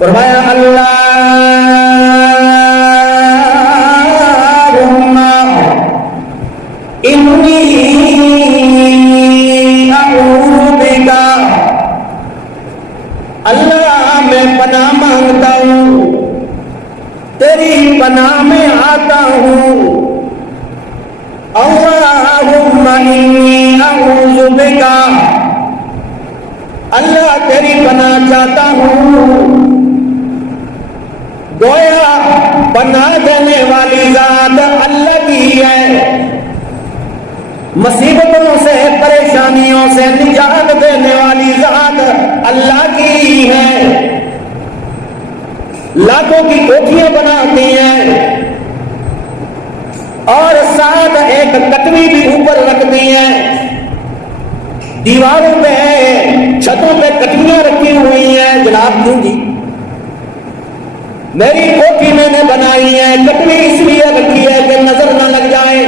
فرمایا اللہم انی اعوذ بک، اللہ میں پناہ مانگتا ہوں، تیری پناہ میں آتا ہوں، اللہم انی اعوذ بک، اللہ تیری پناہ چاہتا ہوں۔ گویا پناہ دینے والی ذات اللہ کی ہے، مصیبتوں سے پریشانیوں سے نجات دینے والی ذات اللہ کی ہے، لاکھوں کی کوٹھیاں بناتی ہیں اور ساتھ ایک کٹوی بھی اوپر رکھتی ہیں، دیواروں پہ چھتوں پہ کٹویاں رکھی ہوئی ہیں۔ جناب کیوں جی؟ میری کوٹھی میں نے بنائی ہے، کٹوی اس لیے رکھی ہے کہ نظر نہ لگ جائے،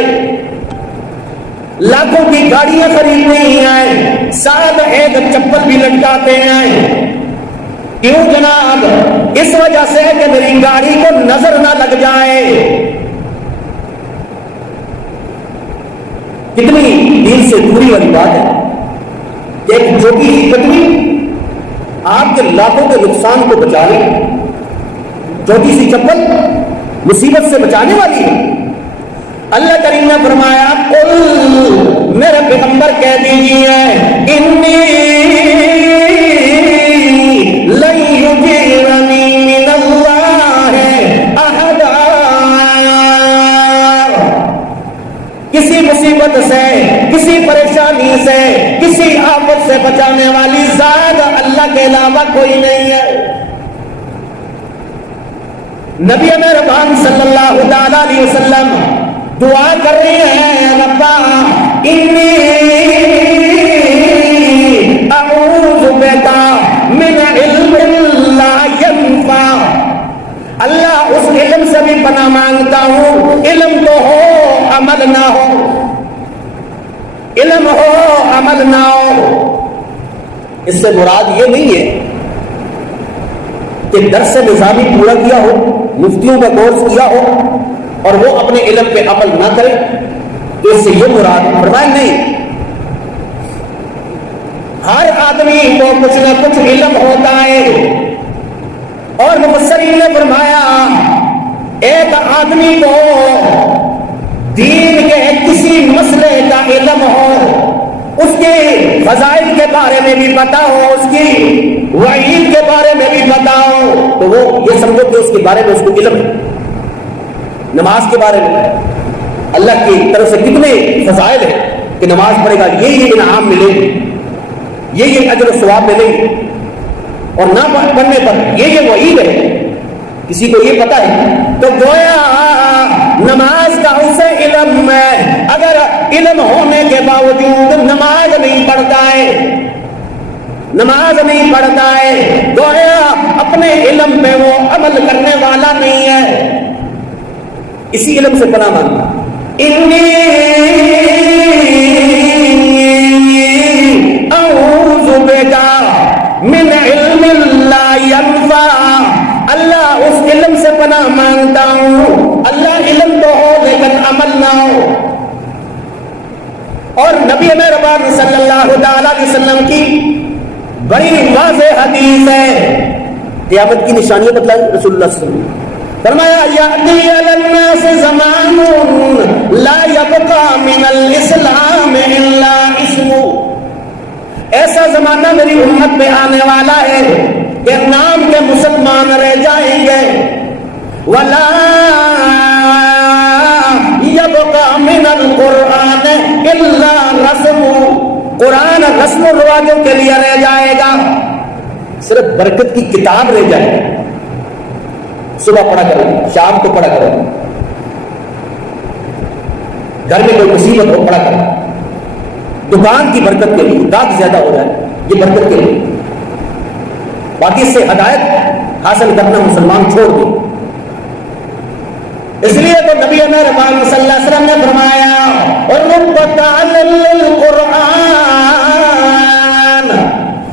لاکھوں کی گاڑیاں خریدنی ہیں، ساتھ ایک چپل بھی لٹکاتے ہیں۔ کیوں جناب؟ اس وجہ سے کہ میری گاڑی کو نظر نہ لگ جائے۔ کتنی دین سے دوری والی بات ہے کہ ایک چھوٹی سی کٹوی آپ کے لاکھوں کے نقصان کو بچا لے، چھوٹی سی چپل مصیبت سے بچانے والی ہے۔ اللہ کریم نے فرمایا قل، میرے پیغمبر کہہ دیجیے انی لن یجیرنی من اللہ احد، کسی مصیبت سے، کسی پریشانی سے، کسی آفت سے بچانے والی ذات اللہ کے علاوہ کوئی نہیں ہے۔ نبی مہربان صلی اللہ تعالی علیہ وسلم دعا کر رہے ہیں ربا انی اعوذ بک من علم لا ينفع، اللہ اس علم سے بھی پناہ مانگتا ہوں، علم تو ہو عمل نہ ہو، علم ہو عمل نہ ہو۔ اس سے مراد یہ نہیں ہے کہ درس نظامی پورا کیا ہو، مفتیوں کا کورس کیا ہو اور وہ اپنے علم پہ عمل نہ کرے، تو اس سے یہ مراد فرمایا نہیں، ہر آدمی کو کچھ نہ کچھ علم ہوتا ہے۔ اور مفسرین نے فرمایا ایک آدمی کو دین کے کسی مسئلے کا علم ہو، اس کے فضائل کے بارے میں بھی پتا ہو، اس کی وعید کے بارے میں بھی پتا ہو، تو وہ یہ سمجھو کہ اس کے بارے میں اس کو علم ہے۔ نماز کے بارے میں اللہ کی طرف سے کتنے فضائل ہیں کہ نماز پڑھے گا یہ انعام ملے، یہ اجر و ثواب ملے، اور نہ پڑھنے پر یہ وعید ہے، کسی کو یہ پتا ہے۔ تو گویا نماز کا اسے علم ہے، اگر علم ہونے کے باوجود نماز نہیں پڑھتا ہے، نماز نہیں پڑھتا ہے، گویا اپنے علم پہ وہ عمل کرنے والا نہیں ہے۔ اسی علم سے پناہ مانگتا انی اعوذ بک من علم لا ينفع، اللہ اس علم سے پناہ مانگتا ہوں، اللہ علم تو ہو لیکن عمل نہ ہو۔ اور نبی مہربان صلی اللہ تعالی علیہ وسلم کی بڑی واضح حدیث ہے، قیامت کی نشانیاں بتلائی رسول اللہ صلی اللہ علیہ وسلم، فرمایا یأتی علی الناس زمان لا یبقى من الاسلام الا اسمہ، ایسا زمانہ میری امت میں آنے والا ہے کہ نام کے مسلمان رہ جائیں گے، ولا یبقى من القرآن الا رسم، قرآن رسم و رواجوں کے لیے رہ جائے گا، صرف برکت کی کتاب رہ جائے گی، صبح پڑھا کرو، شام کو پڑھا کرو، گھر میں کوئی مصیبت ہو پڑھا کرو، دکان کی برکت کے لیے، گاہک زیادہ ہو جائے یہ برکت کے لیے، باقی سے ہدایت حاصل کرنا مسلمان چھوڑ دیں۔ اس لیے تو نبی مہربان صلی اللہ علیہ وسلم نے فرمایا رب تعلل القرآن،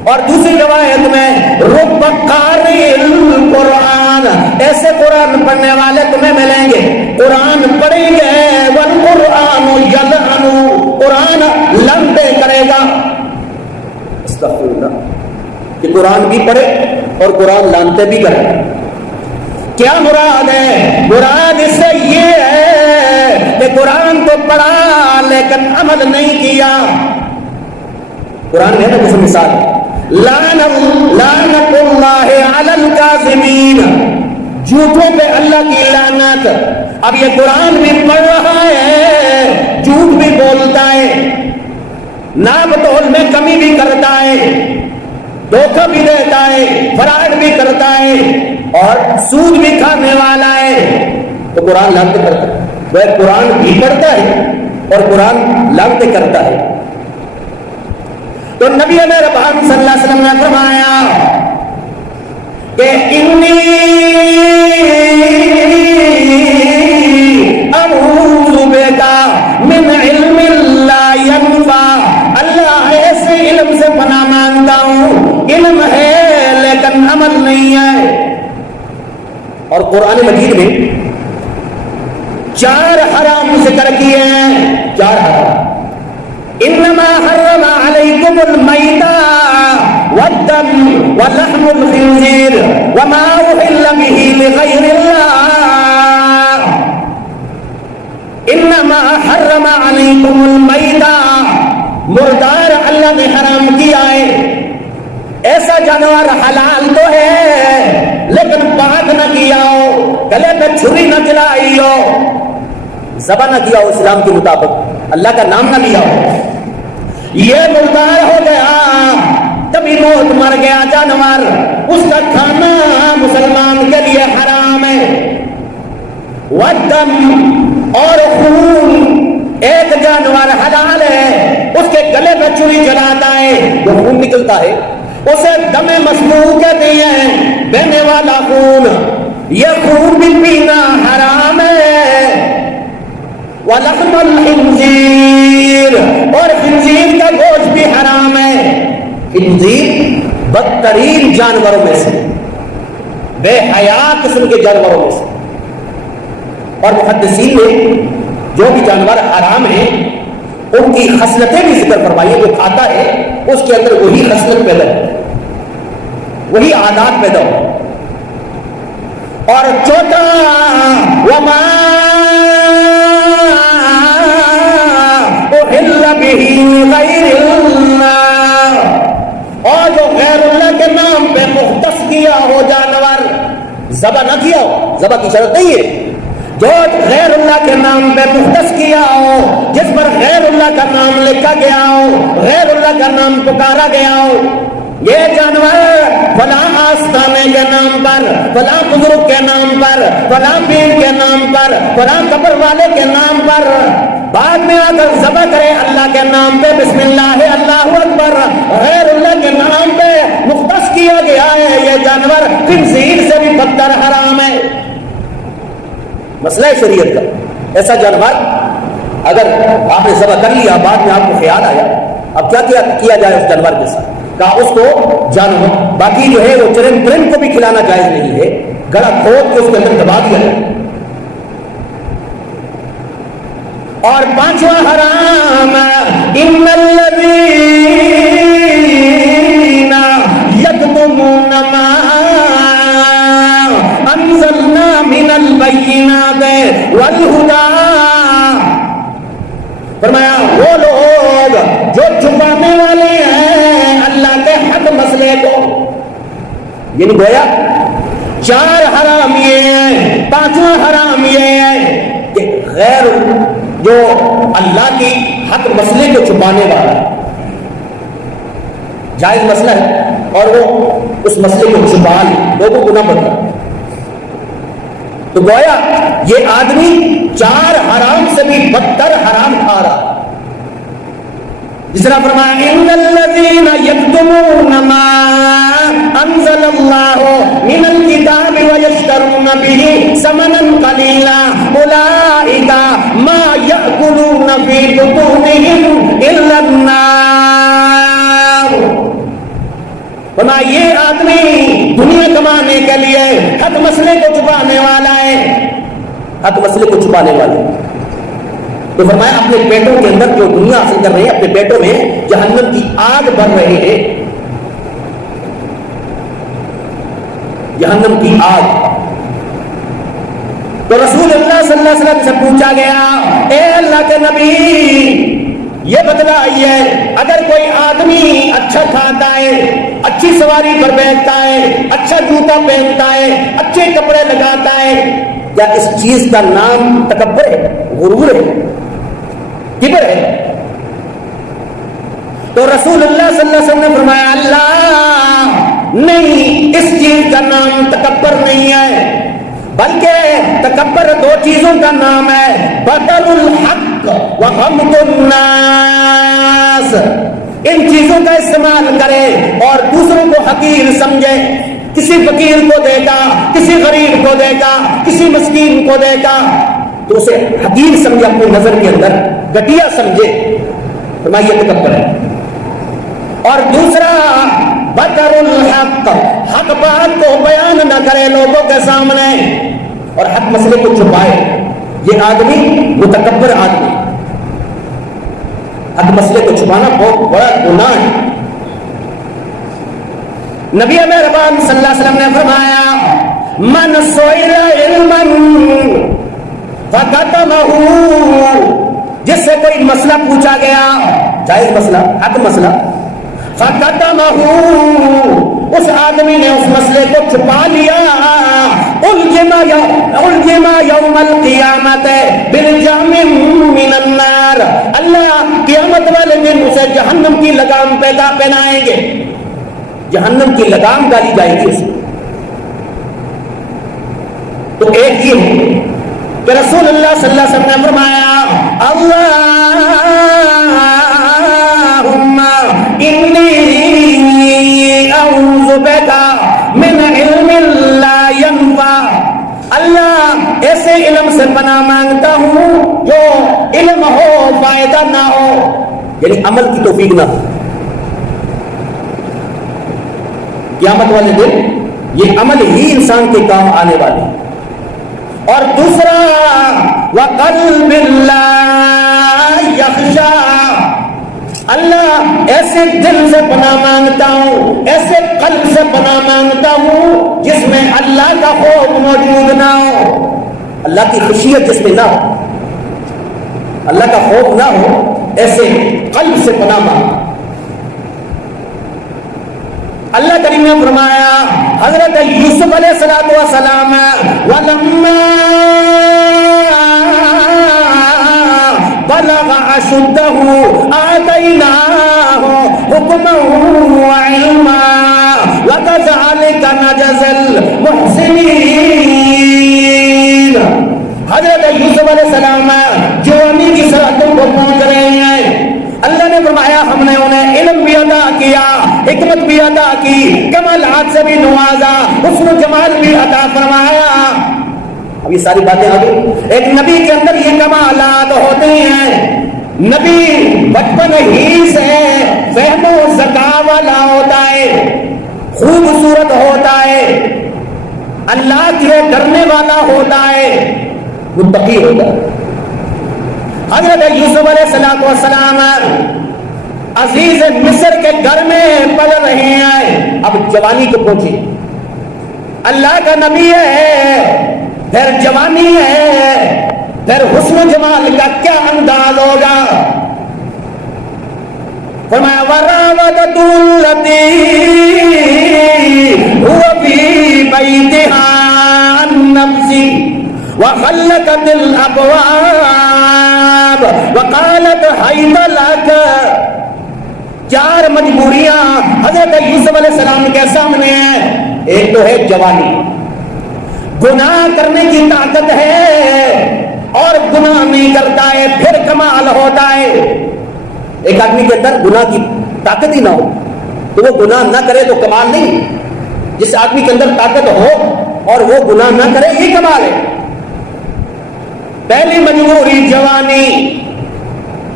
اور دوسری روایت میں رب قاری القرآن، پڑھنے والے تمہیں ملیں گے، قرآن پڑھیں گے، والقرآن یلعن، قرآن لعنتیں کرے گا۔ استغفر اللہ، کہ قرآن بھی پڑھے اور قرآن لعنتیں بھی کرے۔ کیا مراد ہے؟ مراد اس سے یہ ہے کہ قرآن تو پڑھا لیکن عمل نہیں کیا۔ قرآن میں ہے نا جیسے مثال، لعنت اللہ علی الکاذبین، جھوٹوں پہ اللہ کی لعنت۔ اب یہ قرآن بھی پڑھ رہا ہے، جھوٹ بھی بولتا ہے، ناپ تول میں کمی بھی کرتا ہے، دھوکہ بھی دیتا ہے، فراڈ بھی کرتا ہے اور سود بھی کھانے والا ہے، تو قرآن لعنت کرتا ہے۔ وہ قرآن بھی پڑھتا ہے اور قرآن لعنت کرتا ہے۔ تو نبی مہربان صلی اللہ علیہ وسلم نے فرمایا کہ انی اعوذ بک من علم لا ينفع، اللہ ایسے علم سے پناہ مانگتا ہوں، علم ہے لیکن عمل نہیں ہے۔ اور قرآن مجید میں 4 حرام ذکر کیے ہیں، 4 حرام۔ انما حرم علیکم المیتہ والدم ولحم الخنزیر وما اہل به لغیر اللہ، انما حرم علیکم المیتہ، مردار اللہ نے حرام کیا ہے۔ ایسا جانور حلال تو ہے لیکن پاک نہ کیا ہو، گلے پہ چھری نہ چلائی ہو، ذبح نہ کیا ہو اسلام کے مطابق، اللہ کا نام نہ لیا ہو، یہ مردار ہو گیا، تبھی موت مر گیا جانور، اس کا کھانا مسلمان کے لیے حرام ہے۔ والدم، اور خون، ایک جانور حلال ہے، اس کے گلے میں چھری چلاتا ہے، جو خون نکلتا ہے اسے دم مسموع کہتے ہیں، بہنے والا خون، یہ خون بھی پینا حرام ہے۔ وَلَحْمَ الْخِنْزِيرِ، اور خنزیر کا گوشت بھی حرام ہے۔ خنزیر بدترین جانوروں میں سے، بے حیا قسم کے جانوروں میں سے، اور محدثین نے جو بھی جانور حرام ہیں ان کی خصلتیں بھی ذکر فرمائی، جو کھاتا ہے اس کے اندر وہی خصلت پیدا ہو، وہی عادات پیدا ہو۔ اور چوتھا، وما اہل بہ غیر اللہ، اور جو غیر اللہ کے نام پہ مختص کیا ہو جانور، ذبح نہ کیا ہو، ذبح کی شرط نہیں ہے، جو غیر اللہ کے نام پہ مختص کیا ہو، جس پر غیر اللہ کا نام لکھا گیا ہو، غیر اللہ کا نام پکارا گیا ہو، یہ جانور فلاں آستانے کے نام پر، فلاں بزرگ کے نام پر، فلاں پیر کے نام پر، فلاں قبر والے کے نام پر بعد میں آ کر ذبح کرے اللہ کے نام پہ، بسم اللہ اللہ اکبر، غیر اللہ کے نام پہ مختص کیا گیا ہے، یہ جانور خنزیر سے بھی بدتر حرام ہے۔ مسئلہ شریعت کا، ایسا جانور اگر آپ نے ذبح کر لیا، بعد میں آپ کو خیال آیا اب کیا کیا جائے اس جانور کے ساتھ، کہا اس کو جانور، باقی جو ہے وہ چرن پرن کو بھی کھلانا جائز نہیں ہے، گلا کھود کے اس کے اندر دبا دیا جائے۔ اور 5واں حرام، ان الذین یکتمون ما انزلنا من البینات والہدی، فرمایا وہ لوگ جو چھپانے والے ہیں اللہ کے حق مسئلے کو، یعنی گویا 4 حرام یہ ہیں، 5واں حرام یہ ہے کہ غیر جو اللہ کی حق مسئلے کو چھپانے والا جائز مسئلہ ہے اور وہ اس مسئلے کو چھپا لے، لوگوں کو نہ بتا، تو گویا یہ آدمی 4 حرام سے بھی بدتر حرام کھا رہا۔ جس طرح فرمایا ان الذین یکتمون ما انزل اللہ من الکتاب ویشترون به ثمنا قلیلا اولئک ما یأکلون فی بطونہم الا النار، فرمایا یہ آدمی دنیا کمانے کے لیے حق مسئلے کو چھپانے والا ہے، حق مسئلے کو چھپانے والے. تو فرمایا اپنے پیٹوں کے اندر جو دنیا حاصل کر رہے ہیں، اپنے پیٹوں میں جہنم کی آگ بڑھ رہے ہیں. جہنم کی آگ. تو رسول اللہ صلی اللہ علیہ وسلم سے پوچھا گیا، اے اللہ کے نبی یہ بتلائیے، اگر کوئی آدمی اچھا کھاتا ہے، اچھی سواری پر بیٹھتا ہے، اچھا جوتا پہنتا ہے، اچھے کپڑے لگاتا ہے، کیا اس چیز کا نام تکبر ہے، غرور ہے، کبر ہے؟ تو رسول اللہ صلی اللہ علیہ وسلم نے فرمایا، اللہ نہیں، اس چیز کا نام تکبر نہیں ہے، بلکہ تکبر دو چیزوں کا نام ہے، بطر الحق وغمط الناس. ان چیزوں کا استعمال کرے اور دوسروں کو حقیر سمجھے. کسی فقیر کو دے گا، کسی غریب کو دے گا، کسی مسکین کو دے گا تو اسے حقیر سمجھے، اپنی نظر کے اندر گٹیا سمجھے. فرمایا یہ تکبر ہے. اور دوسرا بطر الحق، حق بات کو بیان نہ کرے لوگوں کے سامنے اور حق مسئلے کو چھپائے. یہ آدمی متکبر آدمی. حق مسئلے کو چھپانا بہت بڑا گناہ ہے. نبی مہربان صلی اللہ علیہ وسلم نے فرمایا، من سئل علما فکتمہ، جس سے کوئی مسئلہ پوچھا گیا، جائز مسئلہ، حق مسئلہ، فکتمہ، اس آدمی نے اس مسئلے کو چھپا لیا، الجم یوم القیامت بالجام من النار، اللہ قیامت والے دن اسے جہنم کی لگام پہنائیں گے. جہنم کی لگام ڈالی جائے گی اسے. تو ایک یہ ہے کہ رسول اللہ صلی اللہ علیہ وسلم نے فرمایا، اللہم انی اعوذ بک من علم لا ينفع، اللہ ایسے علم سے پناہ مانگتا ہوں جو علم ہو فائدہ نہ ہو، یعنی عمل کی توفیق نہ ہو. قیامت والے دن یہ عمل ہی انسان کے کام آنے والے. اور دوسرا وقلب لا یخشع، اللہ ایسے دل سے پناہ مانگتا ہوں، ایسے قلب سے پناہ مانگتا ہوں جس میں اللہ کا خوف موجود نہ ہو، اللہ کی خشیت جس میں نہ ہو، اللہ کا خوف نہ ہو، ایسے قلب سے پناہ مانگ. اللہ کریم نے فرمایا، حضرت یوسف علیہ السلام وَلَمَّا بَلَغَ أَشُدَّهُ آتَيْنَاهُ حُكْمًا وَعِلْمًا وَكَذَلِكَ نَجْزِي الْمُحْسِنِينَ. حضرت یوسف علیہ السلام جوانی کی سرحدوں کو پہنچ رہے ہیں. اللہ نے فرمایا ہم نے انہیں علم بھی عطا کیا، حکمت بھی عطا کی، کمالات سے بھی نوازا، حسن و جمال بھی عطا فرمایا. اب یہ ساری باتیں آ گئی. ایک نبی کے اندر یہ کمالات ہوتے ہیں. نبی بچپن ہی سے فہم و ذکا والا ہوتا ہے، خوبصورت ہوتا ہے، اللہ کے ڈرنے والا ہوتا ہے، متقی ہوتا ہے. حضرت یوسف علیہ السلام عزیز مصر کے گھر میں پل رہے ہیں، اب جوانی کو پہنچی. اللہ کا نبی ہے، پھر جوانی ہے، پھر حسن و جمال کا کیا انداز ہوگا. فرمایا وراودت التی هو فی بیتہا عن نفسی وغلقت الابواب وقالت حیث لک. چار مجبوریاں حضرت یوسف علیہ السلام کے سامنے ہیں. ایک تو ہے جوانی، گناہ کرنے کی طاقت ہے اور گناہ نہیں کرتا ہے پھر کمال ہوتا ہے. ایک آدمی کے اندر گناہ کی طاقت ہی نہ ہو تو وہ گناہ نہ کرے تو کمال نہیں. جس آدمی کے اندر طاقت ہو اور وہ گناہ نہ کرے یہ کمال ہے. پہلی مجبوری جوانی،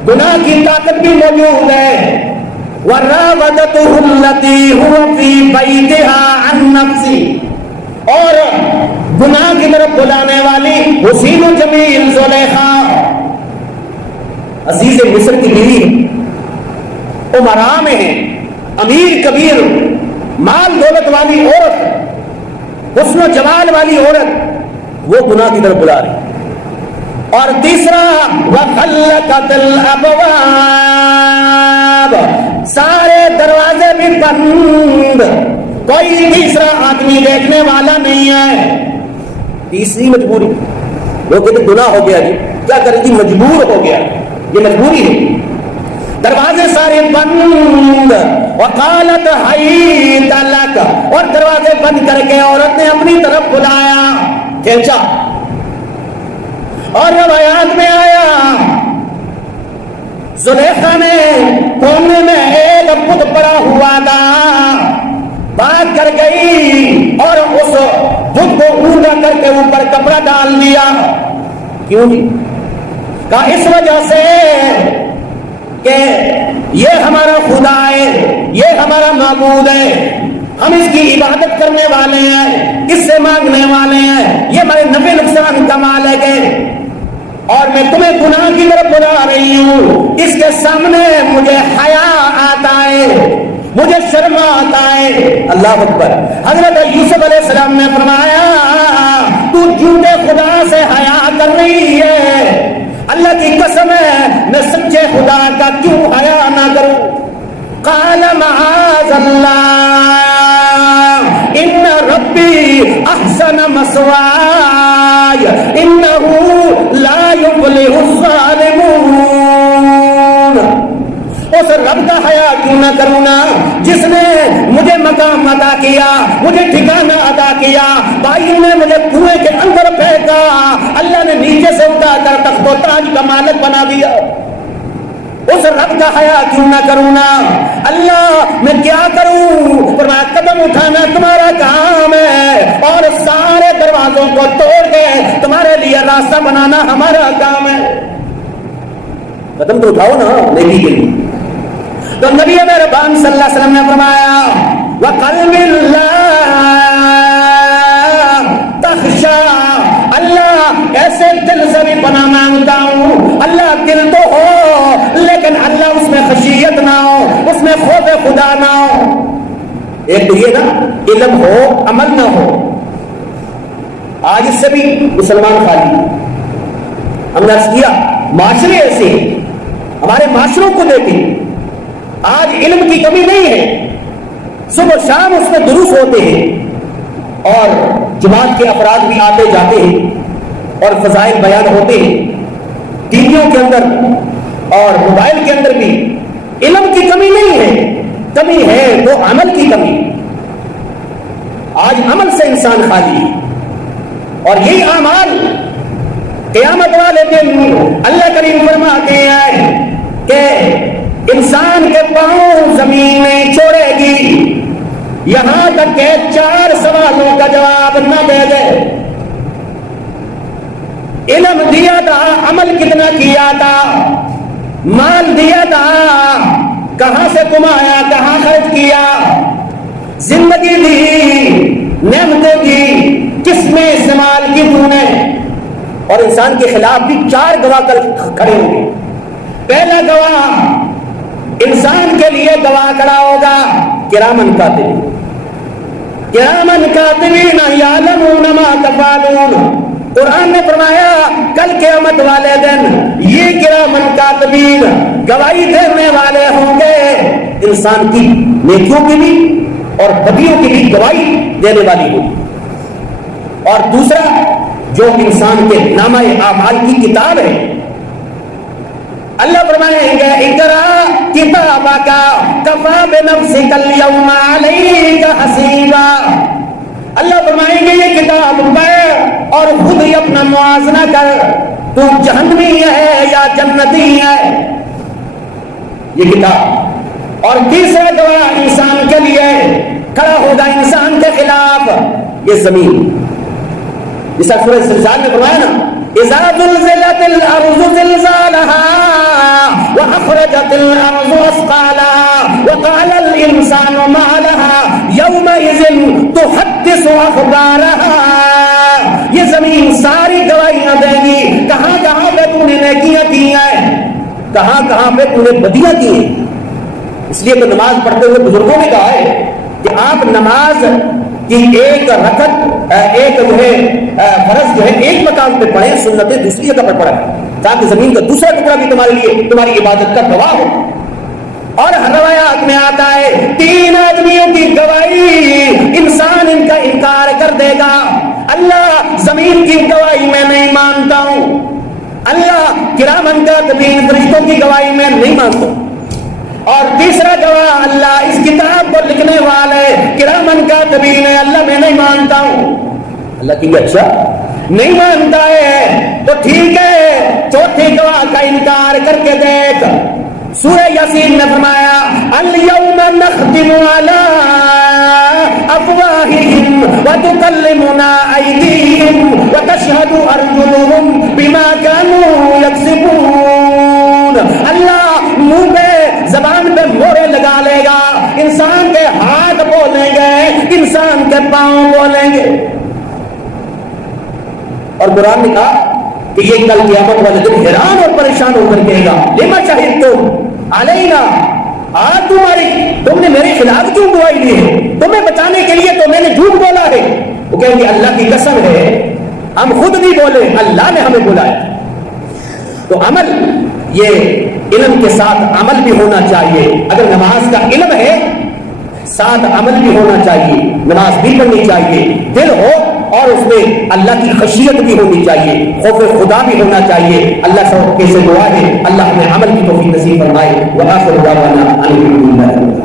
گناہ کی طاقت بھی موجود ہے. وَرَاوَدَتُهُ الَّتِي هُوَ فِي بَيْتِهَا عَن نَفْسِهِ، اور گناہ کی طرف بلانے والی حسین و جمیل زلیخا، عزیز مصر کی بیوی ہے، امراء میں ہے، امیر کبیر مال دولت والی عورت، حسن و جمال والی عورت، وہ گناہ کی طرف بلا رہی۔ اور تیسرا وَغَلَّقَتِ الْأَبْوَابَ، سارے دروازے بھی بند، کوئی تیسرا آدمی دیکھنے والا نہیں ہے۔ تیسری مجبوری، وہ کہتے گناہ ہو گیا جی، کیا کریں جی، مجبور ہو گیا، یہ مجبوری ہے، دروازے سارے بند۔ وقالت حیت لک، اور دروازے بند کر کے عورت نے اپنی طرف بلایا، کھینچا۔ اور روایات میں آیا زلیخا نے کونے میں ایک بت پڑا ہوا تھا، بات کر گئی اور اس بت کو اونگا کر کے اوپر کپڑا ڈال دیا۔ کیوں جی؟ کہا اس وجہ سے کہ یہ ہمارا خدا ہے، یہ ہمارا معبود ہے، ہم اس کی عبادت کرنے والے ہیں، اس سے مانگنے والے ہیں، یہ ہمارے نفع نقصان کا مالک ہے، اور میں تمہیں گناہ کی طرف بلا رہی ہوں، اس کے سامنے مجھے حیا آتا ہے، مجھے شرم آتا ہے۔ اللہ اکبر۔ حضرت یوسف علیہ السلام نے فرمایا تو جھوٹے خدا سے حیا کر رہی ہے، اللہ کی قسم ہے میں سچے خدا کا کیوں حیا نہ کروں۔ قال معاذ اللہ ان ربی احسن مثواي انه لا يفلح الظالمون۔ اس رب کا حیا کیوں نہ کروں نا جس نے مجھے مقام عطا کیا، مجھے ٹھکانہ عطا کیا، بھائیوں نے مجھے کنویں کے اندر پھینکا، اللہ نے نیچے سے اٹھا کر تخت و تاج کا مالک بنا دیا، اس رب کا حیا کیوں نہ کروں نا؟ اللہ میں کیا کروں؟ فرمایا قدم اٹھانا تمہارا کام ہے، اور سارے دروازوں کو توڑ کے تمہارے لیے راستہ بنانا ہمارا کام ہے۔ قدم تو اٹھاؤ نا نیکی کے لیے۔ تو نبی مہربان صلی اللہ علیہ وسلم نے فرمایا وَقَلْبِ اللَّهِ تَخْشَى، اللہ ایسے دل سے بھی پناہ مانگتا ہوں، اللہ دل تو ہو لیکن اللہ اس میں خشیت نہ ہو، اس میں خوف خدا نہ ہو۔ ایک تو یہ نا علم ہو عمل نہ ہو، آج اس سے بھی مسلمان خالی۔ ہم نے عرض کیا معاشرے ایسے ہیں، ہمارے معاشروں کو دیکھیں، آج علم کی کمی نہیں ہے، صبح شام اس میں دروس ہوتے ہیں، اور جماعت کے افراد بھی آتے جاتے ہیں، اور فضائل بیان ہوتے ہیں ٹی ویوں کے اندر اور موبائل کے اندر بھی۔ علم کی کمی نہیں ہے، کمی ہے وہ عمل کی کمی۔ آج عمل سے انسان خالی ہے، اور یہی اعمال قیامت والے دن اللہ کریم فرماتے ہیں کہ انسان کے پاؤں زمین نہیں چھوڑے گی یہاں تک کہ 4 سوالوں کا جواب نہ دے دے۔ علم دیا تھا، عمل کتنا کیا تھا، مال دیا تھا کہاں سے کمایا، کہاں خرچ کیا، زندگی دی، نعمتیں دی، کس میں استعمال کی تو نے۔ اور انسان کے خلاف بھی 4 گواہ کھڑے ہوں گے۔ پہلا گواہ انسان کے لیے گواہ کھڑا ہوگا کرامن کاتبین، کرامن کاتبین یعلمون ما تفعلون۔ قرآن نے فرمایا کل قیامت والے دن یہ کرامن کاتبین گواہی دینے والے ہوں گے، انسان کی نیکیوں کی بھی اور بدیوں کی بھی گواہی دینے والی ہوگی۔ اور دوسرا جو انسان کے نامہ اعمال کی کتاب ہے، اللہ فرمائیں گے اقرا کتابک کفی بنفسک اليوم علیک حسیبا۔ اللہ فرمائیں گے یہ کتاب پڑھ اور خود ہی اپنا موازنہ کر، تو جہنمی ہے یا جنتی ہے، یہ کتاب۔ اور تیسرا گواہ انسان کے لیے کھڑا ہوگا انسان کے خلاف یہ زمین، جیسا سورہ زلزال میں فرمایا نا اذا زلزلت الارض زلزالها واخرجت الارض اثقالها وقال الانسان ما لها يومئذ تحدث اخبارها یہ زمین ساری گواہیاں دے گی کہاں کہاں پہ تو نے نیکیاں کی ہیں، کہاں کہاں پہ تو نے بدیاں کی ہیں۔ اس لیے تو نماز پڑھتے ہوئے بزرگوں نے کہا ہے کہ آپ نماز کی ایک رکعت ایک جو ہے فرض جو ہے ایک مقام پہ پڑھیں، سنتیں دوسری جگہ پر پڑھیں، تاکہ زمین کا دوسرا ٹکڑا بھی تمہارے لیے تمہاری عبادت کا گواہ ہو۔ اور ہر روایات میں آتا ہے 3 آدمیوں کی گواہی انسان ان کا انکار کر دے گا، اللہ زمین کی گواہی میں نہیں مانتا ہوں، اللہ کرامن کاتبین فرشتوں کی گواہی میں نہیں مانتا ہوں، اور تیسرا گواہ اللہ اس کتاب کو لکھنے والے کرامن کاتبین ہے، اللہ میں نہیں مانتا ہوں۔ اللہ کی اچھا نہیں مانتا ہے تو ٹھیک ہے، چوتھے گواہ کا انکار کر کے دیکھ۔ سورہ یاسین نے فرمایا الیوم نختم علی افواہہم وتکلمنا ایدیہم وتشہد ارجلہم بما کانوا یکسبون۔ اللہ منہ پہ زبان پہ مہرے لگا لے گا، انسان کے ہاتھ بولیں گے، انسان کے پاؤں بولیں گے۔ اور قرآن نے کہا کہ یہ کل قیامت والے دن حیران اور پریشان ہو کر کہے گا لما شہدتم علینا، آج تم نے میرے خلاف کیوں گواہی دی ہے؟ تمہیں بچانے کے لیے تو میں نے جھوٹ بولا ہے۔ وہ کہیں گے اللہ کی قسم ہے ہم خود نہیں بولے، اللہ نے ہمیں بلایا۔ تو عمل، یہ علم کے ساتھ عمل بھی ہونا چاہیے۔ اگر نماز کا علم ہے ساتھ عمل بھی ہونا چاہیے، نماز بھی پڑھنی چاہیے، دل ہو اور اس میں اللہ کی خشیت بھی ہونی چاہیے، خوف خدا بھی ہونا چاہیے۔ اللہ سب کے سے دعا ہے اللہ ہمیں عمل کی توفیق نصیب فرمائے۔ وآخر دعوانا ان الحمد للہ۔